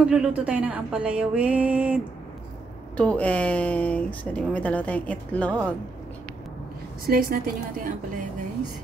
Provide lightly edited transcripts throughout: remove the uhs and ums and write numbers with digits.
Magluluto tayo ng ampalaya with 2 eggs. So, di ba may dalawa tayong itlog. Slice natin yung ating ampalaya, guys.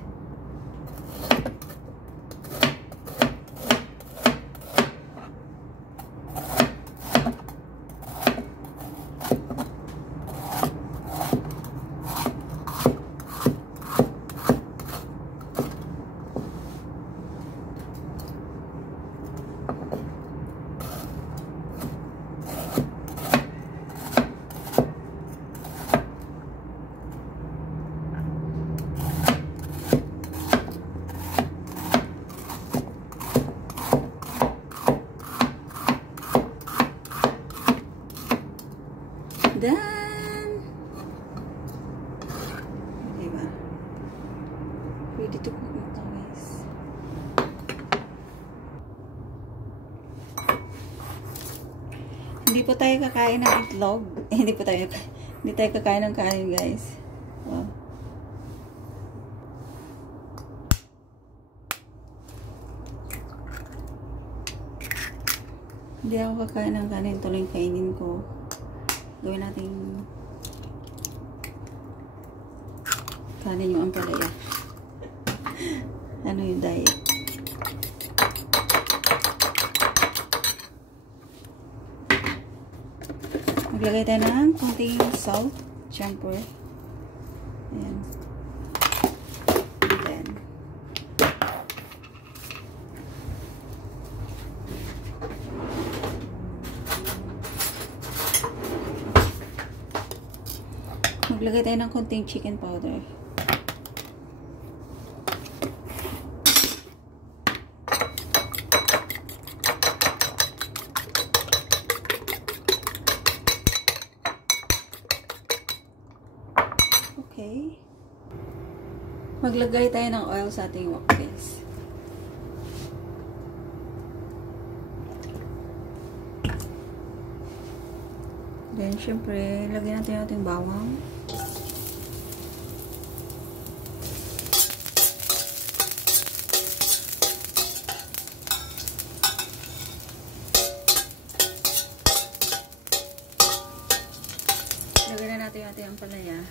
Done! Diba? Ready to cook na ito, guys. Hindi po tayo kakain ng itlog. Hindi tayo kakain ng kanin, guys. Wow. Hindi ako kakain ng kanin. Tuloy kainin ko. Gawin natin kanin yung ampalaya. Ano yung diet? Maglagay tayo ng konting salt. Siyempre. Ayan. And then maglagay tayo ng konting chicken powder. Okay. Maglagay tayo ng oil sa ating wok, guys. Then, syempre, lagyan natin yung ating bawang. Lagyan na natin yung ating ampalaya.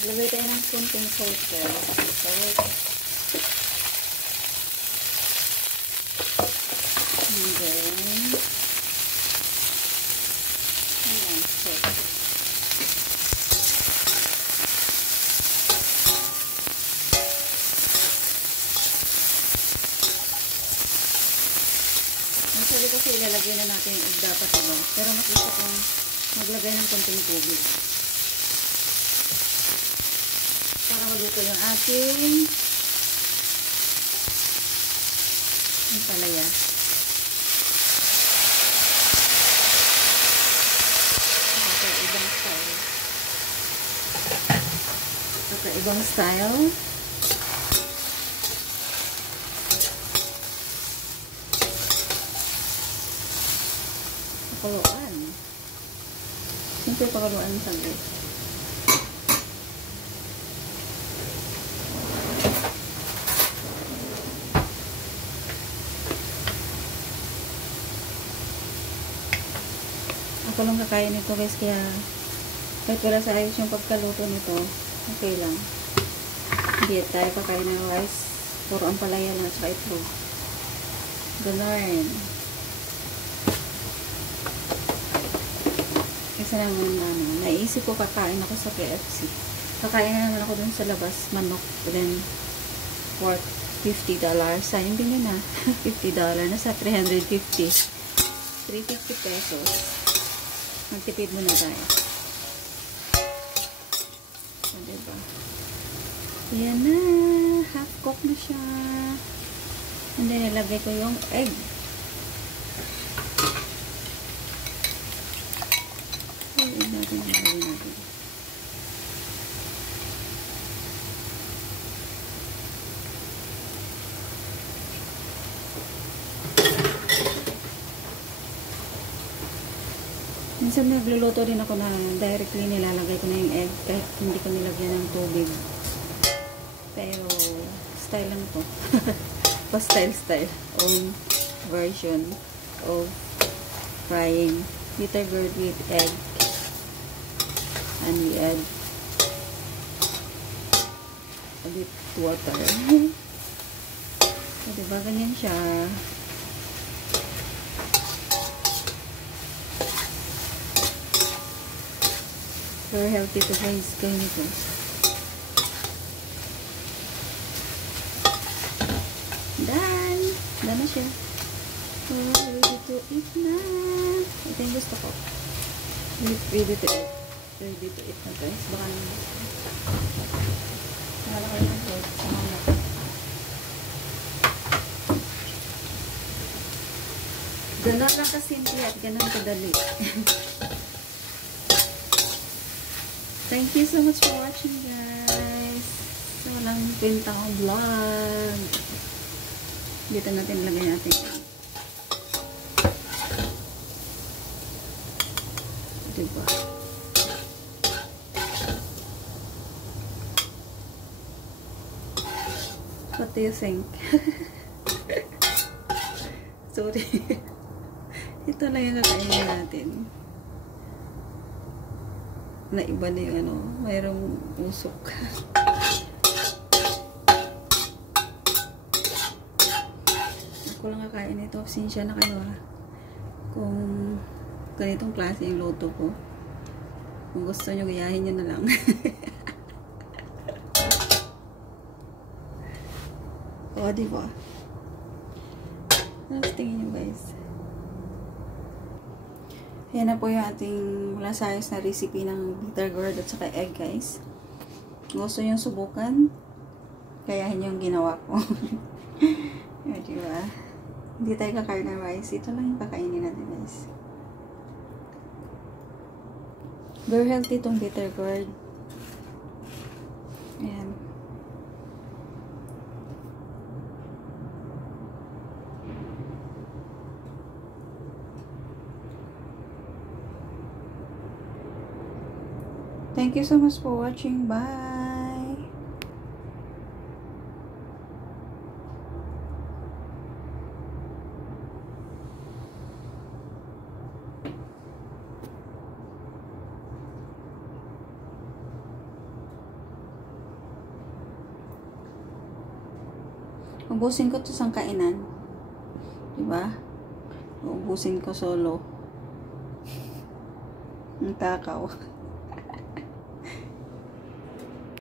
Maglagay tayo ng konting salt, guys. Salt. And then salt. Actually kasi ilalagay na natin yung egg dapat ito. Pero mas gusto kong maglagay ng konting tubig. Para maluto yung ating ampalaya. Ibang style. Pakuluan. Siyempre pakuluan saglit. Ako lang kakain nito, guys, kaya kahit wala sa ayos yung pagkaluto nito, okay lang. Hindi tayo kakain ng rice. Puro ampalaya na at itlog. Ganon. Kasi naman, naisip ko kakain ako sa KFC. Kakain na naman ako dun sa labas, manok. Then, worth $50. Sayang din yun na. $50. Nasa 350. 350 pesos. Magtipid muna tayo. So, diba? Ayan na. Half cook na siya. And then, nilagay ko yung egg. Ayan natin. Nilagay natin. Minsan nagluluto din ako na directly nilalagay ko na yung egg kahit hindi ko nilagyan ng tubig. Pero, style lang to. Pa-style. Own version of frying bitter gourd with egg. And we add a bit water. So, diba ganyan siya. Very healthy to guys. Gawin ito. Done! Done na siya. So, ready to eat na. Ito yung gusto ko. Ready to eat. Ready to eat na guys. Baka naman. Nakalakay na ito. Sama na. Ganon lang kasimple at ganon kadali. Thank you so much for watching guys. So, walang kwenta akong vlog. Dito natin lagay natin. Diba? What do you think? Sorry. Ito lang yung kakainin natin. Na iba na yung ano, mayroong usok. Ako lang kakain ito. Pasensya na kayo ha. Kung ganitong klase yung luto ko. Kung gusto nyo, gayahin nyo na lang. O, diba? Tapos tingin nyo guys. Yan na po yung ating malasayos na recipe ng bitter gourd at saka egg guys. Gusto nyo subukan? Kayahin yung ginawa ko. Diba? Hindi tayo kakain ng rice. Ito lang yung kakainin natin guys. Very healthy itong bitter gourd. Ayan. Thank you so much for watching. Bye! Ubusin ko to sa kainan. Diba? Ubusin ko solo. Ang takaw.